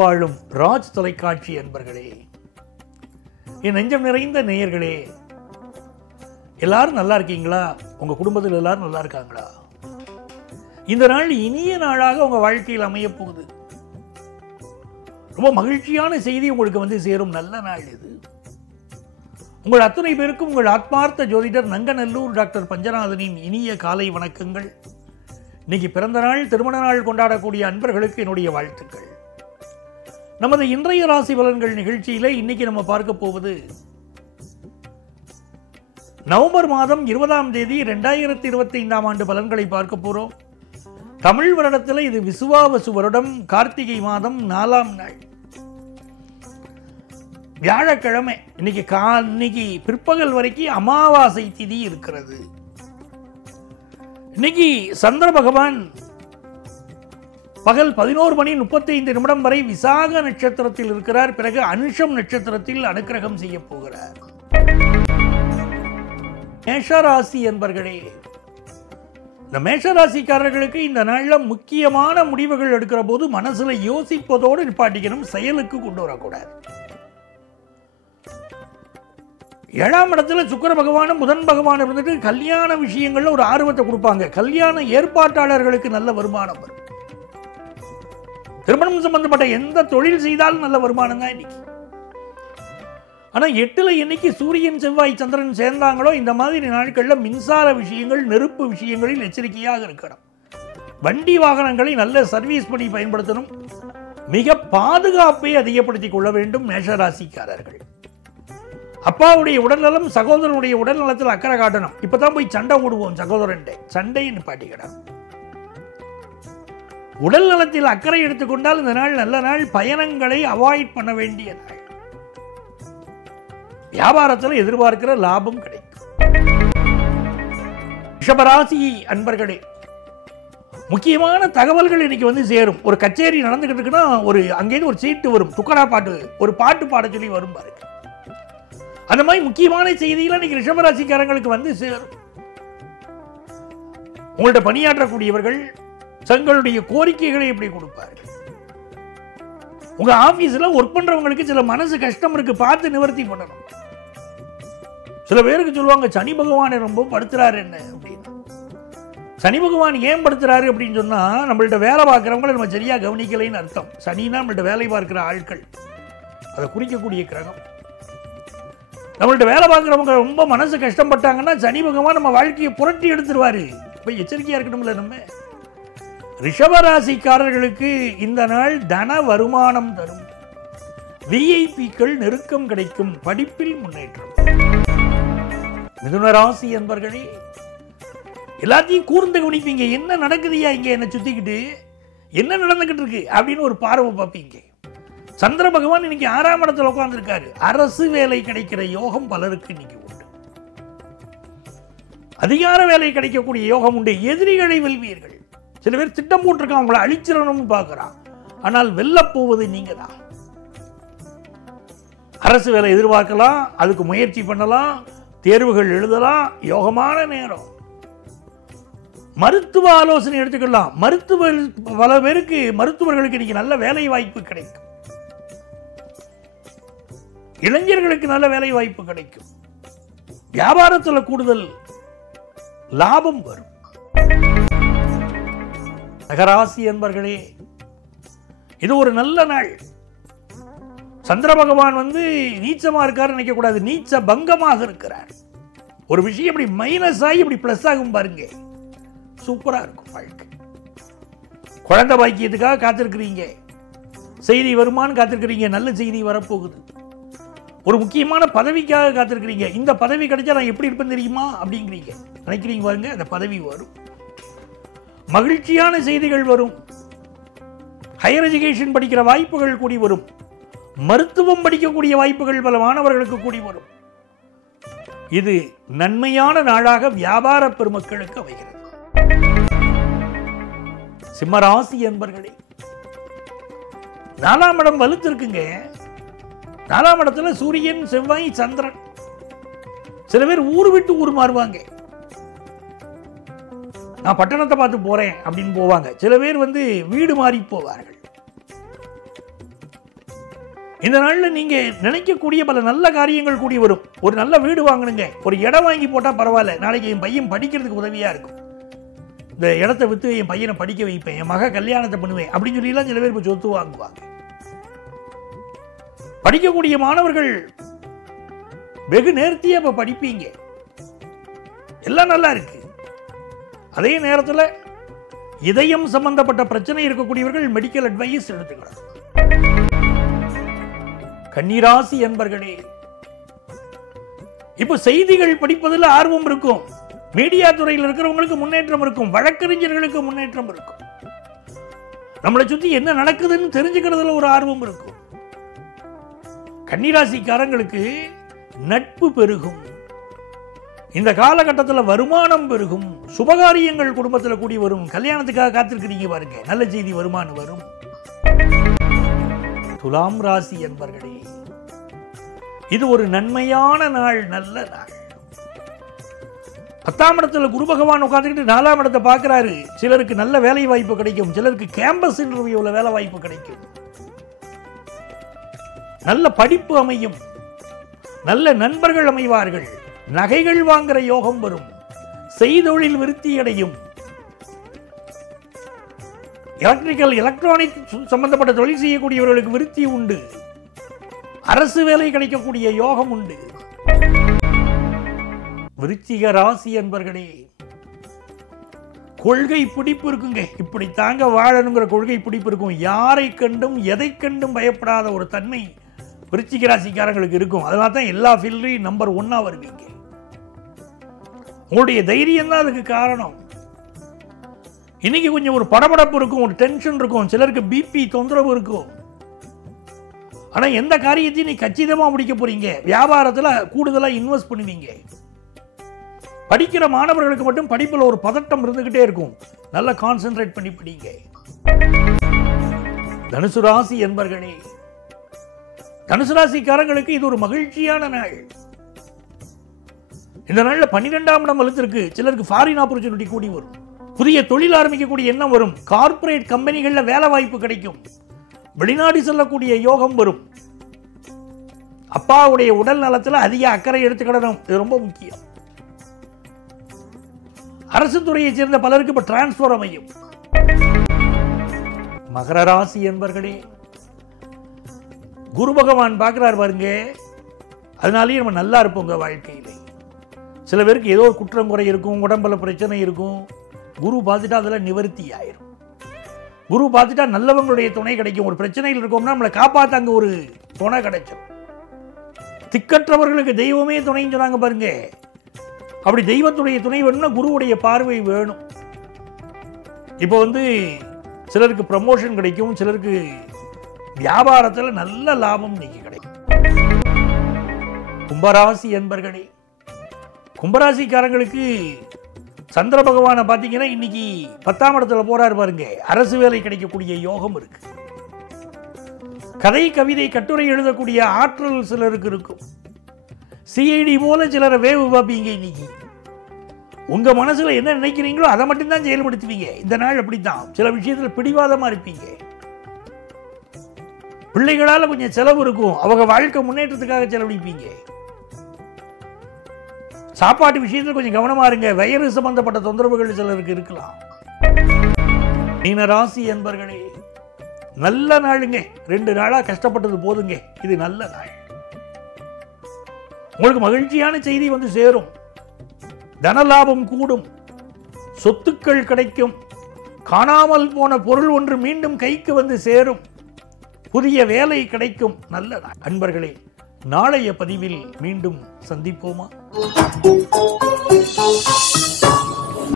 வாழும் ராஜ் தொலைக்காட்சி அன்பர்களே, என் நெஞ்சம் நிறைந்த நேயர்களே, எல்லாரும் நல்லா இருக்கீங்களா? உங்க குடும்பத்தில் எல்லாரும் நல்லா இருக்காங்களா? இந்த நாள் இனிய நாளாக உங்க வாழ்க்கையில் அமைய போகுது. ரொம்ப மகிழ்ச்சியான செய்தி உங்களுக்கு வந்து சேரும் நல்ல நாள் இது. உங்கள் அத்தனை பேருக்கும் உங்கள் ஆத்மார்த்த ஜோதிடர் நங்கநல்லூர் டாக்டர் பஞ்சநாதனின் இனிய காலை வணக்கங்கள். இன்னைக்கு பிறந்த நாள், திருமண நாள் கொண்டாடக்கூடிய அன்பர்களுக்கு என்னுடைய வாழ்த்துக்கள். நமது இன்றைய ராசி பலன்கள் நிகழ்ச்சியில இன்னைக்கு நம்ம பார்க்க போவது நவம்பர் மாதம் 20ஆம் தேதி 2025ஆம் ஆண்டு பலன்களை பார்க்க போறோம். தமிழ் வருடத்தில் இது விசுவாவசு வருடம், கார்த்திகை மாதம் 4ஆம் நாள், வியாழக்கிழமை. இன்னைக்கு பிற்பகல் வரைக்கும் அமாவாசை திதி இருக்கிறது. இன்னைக்கு சந்திர பகவான் பகல் 11:35 வரை விசாக நட்சத்திரத்தில் இருக்கிறார். பிறகு அனுஷம் நட்சத்திரத்தில் அனுக்கிரகம் செய்ய போகிறார். மேஷராசி என்பர்களே, இந்த மேஷராசிக்காரர்களுக்கு இந்த நாள்ல முக்கியமான முடிவுகள் எடுக்கிற போது மனசுல யோசிப்பதோடு நிப்பாட்டிக்கணும், செயலுக்கு கொண்டு வரக்கூடாது. 7ஆம் இடத்துல சுக்கிர பகவானும் புதன் பகவான் இருந்துட்டு கல்யாண விஷயங்கள்ல ஒரு ஆர்வத்தை கொடுப்பாங்க. கல்யாண ஏற்பாட்டாளர்களுக்கு நல்ல வருமானம் வரும். திருமணம் சம்பந்தப்பட்ட எந்த தொழில் செய்தாலும் நல்ல வருமானம் தான் இன்னைக்கு. ஆனா 8ல என்னைக்கு சூரியன் செவ்வாய் சந்திரன் சேர்ந்தாங்களோ இந்த மாதிரி நாட்கள்ல மின்சார விஷயங்கள், நெருப்பு விஷயங்களில் எச்சரிக்கையாக இருக்கணும். வண்டி வாகனங்களை நல்ல சர்வீஸ் பண்ணி பயன்படுத்தணும். மிக பாதுகாப்பை அதிகப்படுத்திக் கொள்ள வேண்டும் மேஷராசிக்காரர்கள். அப்பாவுடைய உடல்நலம், சகோதரனுடைய உடல் நலத்தில் அக்கறை காட்டணும். இப்பதான் போய் சண்டை ஓடுவோம் சகோதரன், சண்டையை நிப்பாட்டிக்கிடணும். உடல் நலத்தில் அக்கறை எடுத்துக்கொண்டால் இந்த நாள் நல்ல நாள். பயணங்களை அவாய்ட் பண்ண வேண்டிய நாள். வியாபாரத்தில் எதிர்பார்க்கிற லாபம் கிடைக்கும். ரிஷபராசி அன்பர்களே, முக்கியமான தகவல்கள் இன்னைக்கு வந்து சேரும். ஒரு கச்சேரி நடந்துகிட்டு இருக்குன்னா அங்கேயிருந்து ஒரு சீட்டு வரும், துக்கடா பாட்டு, ஒரு பாட்டு பாட சொல்லி வரும் பாருங்க. அந்த மாதிரி முக்கியமான செய்திகள் இன்னைக்கு ரிஷபராசிக்காரங்களுக்கு வந்து சேரும். உங்கள்ட்ட பணியாற்றக்கூடியவர்கள் தங்களுடைய கோரிக்கைகளை எப்படி கொடுப்பார்கள். உங்க ஆபீஸ்ல ஒர்க் பண்றவங்களுக்கு சில மனசு கஷ்டம் இருக்கு, பார்த்து நிவர்த்தி பண்ணணும். சில பேருக்கு சொல்லுவாங்க சனி பகவானை ரொம்ப படுத்துறாரு என்ன அப்படின்னு. சனி பகவான் ஏன் படுத்துறாரு அப்படின்னு சொன்னா, நம்மள்ட்ட வேலை பார்க்கிறவங்களை நம்ம சரியா கவனிக்கலைன்னு அர்த்தம். சனினா நம்மள்ட்ட வேலை பார்க்கிற ஆட்கள், அதை குறிக்கக்கூடிய கிரகம். நம்மள்ட்ட வேலை பார்க்குறவங்க ரொம்ப மனசு கஷ்டப்பட்டாங்கன்னா சனி பகவான் நம்ம வாழ்க்கையை புரட்டி எடுத்துருவாரு. போய் எச்சரிக்கையா இருக்கணும்ல நம்ம. ரிஷபராசிக்காரர்களுக்கு இந்த நாள் தன வருமானம் தரும். விஐபிக்கள் நெருக்கம் கிடைக்கும். படிப்பில் முன்னேற்றம். மிதுன ராசி என்பர்களே, எல்லாத்தையும் கூர்ந்து கவனிப்பீங்க. என்ன நடக்குதுயா இங்க, என்ன சுத்திக்கிட்டு என்ன நடந்துகிட்டு இருக்கு அப்படின்னு ஒரு பார்வை பார்ப்பீங்க. சந்திர பகவான் இன்னைக்கு 6ஆம் இடத்துல உட்கார்ந்துருக்காரு. அரசு வேலை கிடைக்கிற யோகம் பலருக்கு இன்னைக்கு உண்டு. அதிகார வேலை கிடைக்கக்கூடிய யோகம் உண்டு. எதிரிகளை வெல்வீர்கள். சில பேர் திட்டம் போட்டிருக்கான், உங்களை அழிச்சிடணும்னு பார்க்கிறான். ஆனால் வெல்ல போவது நீங்க தான். அரசு வேலை எதிர்பார்க்கலாம், அதுக்கு முயற்சி பண்ணலாம், தேர்வுகள் எழுதலாம். யோகமான நேரம். மருத்துவ ஆலோசனை எடுத்துக்கலாம். பல பேருக்கு மருத்துவர்களுக்கு இன்னைக்கு நல்ல வேலை வாய்ப்பு கிடைக்கும். இளைஞர்களுக்கு நல்ல வேலை வாய்ப்பு கிடைக்கும். வியாபாரத்தில் கூடுதல் லாபம் வரும். நகராசி என்பர்களே, இது ஒரு நல்ல நாள். சந்திர பகவான் வந்து நீச்சமா இருக்காரு நினைக்க கூடாது, நீச்ச பங்கமாக இருக்கிறார். ஒரு விஷயம் இப்படி மைனஸ் ஆகி இப்படி பிளஸ் ஆகும் பாருங்க, சூப்பரா இருக்கும் வாழ்க்கை. குழந்தை பாக்கியத்துக்காக காத்திருக்கிறீங்க, செய்தி வருமானு காத்திருக்கிறீங்க, நல்ல செய்தி வரப்போகுது. ஒரு முக்கியமான பதவிக்காக காத்திருக்கிறீங்க, இந்த பதவி கிடைச்சா நான் எப்படி இருப்பேன் தெரியுமா அப்படிங்கிறீங்க, நினைக்கிறீங்க பாருங்க, அந்த பதவி வரும். மகிழ்ச்சியான செய்திகள் வரும். ஹையர் எஜுகேஷன் படிக்கிற வாய்ப்புகள் கூடி வரும். மருத்துவம் படிக்கக்கூடிய வாய்ப்புகள் பல மாணவர்களுக்கு கூடி வரும். இது நன்மையான நாளாக வியாபார பெருமக்களுக்கு அமைகிறது. சிம்மராசி என்பர்களே, 4ஆம் இடம் வலுத்திருக்குங்க. 4ஆம் இடத்துல சூரியன், செவ்வாய், சந்திரன். சில பேர் ஊர் விட்டு ஊர் மாறுவாங்க. நான் பட்டணத்தை பார்த்து போறேன் அப்படின்னு போவாங்க. சில பேர் வந்து வீடு மாறி போவார்கள். இந்த நாளில் நீங்கள் நினைக்கக்கூடிய பல நல்ல காரியங்கள் கூடி வரும். ஒரு நல்ல வீடு வாங்கணுங்க, ஒரு இடம் வாங்கி போட்டால் பரவாயில்ல, நாளைக்கு என் பையன் படிக்கிறதுக்கு உதவியாக இருக்கும், இந்த இடத்த விற்று என் பையனை படிக்க வைப்பேன், என் மக கல்யாணத்தை பண்ணுவேன் அப்படின்னு சொல்லிலாம் சில பேர் இப்போ சொத்து வாங்குவாங்க. படிக்கக்கூடிய மாணவர்கள் வெகு நேர்த்தியாக இப்போ படிப்பீங்க, எல்லாம் நல்லா இருக்கு. அதே நேரத்தில் இதயம் சம்பந்தப்பட்ட பிரச்சனை இருக்கக்கூடியவர்கள் மெடிக்கல் அட்வைஸ் எடுத்துக்கலாம். கன்னிராசி என்பர்களே, இப்ப செய்திகள் படிப்பதில் ஆர்வம் இருக்கும், மீடியா துறையில் இருக்கிறவங்களுக்கு முன்னேற்றம் இருக்கும், வழக்கறிஞர்களுக்கு முன்னேற்றம் இருக்கும், நம்மளை சுத்தி என்ன நடக்குதுன்னு தெரிஞ்சுக்கிறதுல ஒரு ஆர்வம் இருக்கும். கன்னிராசிக்காரங்களுக்கு நட்பு பெருகும், இந்த காலகட்டத்தில் வருமானம் பெருகும், சுபகாரியங்கள் குடும்பத்தில் கூடி வரும். கல்யாணத்துக்காக காத்திருக்கிறீங்க பாருங்க, நல்ல செய்தி வருமானம் வரும். துலாம் ராசி என்பர்களே, இது ஒரு நன்மையான நாள், நல்ல நாள். 10ஆம் இடத்துல குரு பகவான் உட்கார்ந்துக்கிட்டு 4ஆம் இடத்தை பார்க்கிறாரு. சிலருக்கு நல்ல வேலை வாய்ப்பு கிடைக்கும், சிலருக்கு கேம்பஸ் இன்டர்வியூல வேலை வாய்ப்பு கிடைக்கும், நல்ல படிப்பு அமையும், நல்ல நண்பர்கள் அமைவார்கள், நகைகள் வாங்குற யோகம் வரும், செய்தொழில் விருத்தி அடையும், எலக்ட்ரிக்கல் எலக்ட்ரானிக் சம்பந்தப்பட்ட தொழில் செய்யக்கூடியவர்களுக்கு விருத்தி உண்டு, அரசு வேலை கிடைக்கக்கூடிய யோகம் உண்டு. விருச்சிக ராசி என்பர்களே, கொள்கை பிடிப்பு இருக்குங்க, இப்படி தாங்க வாழணுங்கிற கொள்கை பிடிப்பு இருக்கும். யாரை கண்டும் எதை கண்டும் பயப்படாத ஒரு தன்மை விருச்சிக ராசிக்காரங்களுக்கு இருக்கும். அதனால தான் எல்லா ஃபீல்ட்லையும் நம்பர் 1 வருவீங்க. உங்களுடைய தைரியம் தான் அதுக்கு காரணம். இன்னைக்கு கொஞ்சம் ஒரு படபடப்பு இருக்கும், ஒரு டென்ஷன் இருக்கும், சிலருக்கு பிபி தொந்தரவு இருக்கும். ஆனா எந்த காரியத்தையும் நீ கச்சிதமா முடிக்க போறீங்க. வியாபாரத்துல கூடுதலா இன்வெஸ்ட் பண்ணுவீங்க. படிக்கிற மாணவர்களுக்கு மட்டும் படிப்புல ஒரு பதட்டம் இருந்துகிட்டே இருக்கும், நல்லா கான்சென்ட்ரேட் பண்ணி படிங்க. தனுசு ராசி என்பர்களே, தனுசு ராசிக்காரங்களுக்கு இது ஒரு மகிழ்ச்சியான நாள். இந்த நாள்ல 12ஆம் இடம் வலுத்திருக்கு. சிலருக்கு ஃபாரின் ஆப்பர்ச்சுனிட்டி கூடி வரும், புதிய தொழில் ஆரம்பிக்கக்கூடிய எண்ணம் வரும், கார்ப்பரேட் கம்பெனிகள்ல வேலை வாய்ப்பு கிடைக்கும், வெளிநாடு செல்லக்கூடிய யோகம் வரும். அப்பாவுடைய உடல் நலத்துல அதிக அக்கறை எடுத்துக்கிடணும், இது ரொம்ப முக்கியம். அரசு துறையை சேர்ந்த பலருக்கு இப்ப டிரான்ஸ்பர் அமையும். மகர ராசி என்பர்களே, குரு பகவான் பார்க்கிறார் பாருங்க, அதனாலேயே நம்ம நல்லா இருப்போங்க வாழ்க்கையில. சில பேருக்கு ஏதோ குற்றம் குறை இருக்கும், உடம்புல பிரச்சனை இருக்கும், குரு பார்த்துட்டா அதெல்லாம் நிவர்த்தி ஆயிரும். குரு பார்த்துட்டா நல்லவங்களுடைய துணை கிடைக்கும். ஒரு பிரச்சனையில் இருக்கோம்னா நம்மளை காப்பாற்ற அங்கே ஒரு துணை கிடைக்கும். திக்கற்றவர்களுக்கு தெய்வமே துணைன்னு சொன்னாங்க பாருங்க, அப்படி தெய்வத்துடைய துணை வேணும்னா குருவுடைய பார்வை வேணும். இப்போ சிலருக்கு ப்ரமோஷன் கிடைக்கும், சிலருக்கு வியாபாரத்தில் நல்ல லாபம் இன்னைக்கு கிடைக்கும். கும்பராசி என்பர்களே, கும்பராசிக்காரங்களுக்கு சந்திர பகவானை பார்த்தீங்கன்னா இன்னைக்கு 10ஆம் இடத்துல போறாரு பாருங்க, அரசு வேலை கிடைக்கக்கூடிய யோகம் இருக்கு. கதை கவிதை கட்டுரை எழுதக்கூடிய ஆற்றல் சிலருக்கு இருக்கும். சிஐடி போல சிலரை வேவு பார்ப்பீங்க. இன்னைக்கு உங்க மனசுல என்ன நினைக்கிறீங்களோ அதை மட்டும்தான் செயல்படுத்துவீங்க. இந்த நாள் அப்படித்தான், சில விஷயத்துல பிடிவாதமா இருப்பீங்க. பிள்ளைகளால கொஞ்சம் செலவு இருக்கும், அவங்க வாழ்க்கை முன்னேற்றத்துக்காக செலவழிப்பீங்க. சாப்பாட்டு விஷயத்தில் கொஞ்சம் கவனமா இருங்க, வயிறு சம்பந்தப்பட்ட தொந்தரவுகள் சிலருக்கு இருக்கலாம். மீன ராசி என்பர்களே, நல்ல நாளுங்க. 2 நாளா கஷ்டப்பட்டது போதுங்க, இது நல்ல நாள். உங்களுக்கு மகிழ்ச்சியான செய்தி சேரும், தனலாபம் கூடும், சொத்துக்கள் கிடைக்கும், காணாமல் போன பொருள் ஒன்று மீண்டும் கைக்கு சேரும், புதிய வேலை கிடைக்கும். நல்ல நாள் அன்பர்களே. நாளைய பதிவில் மீண்டும் சந்திப்போமா?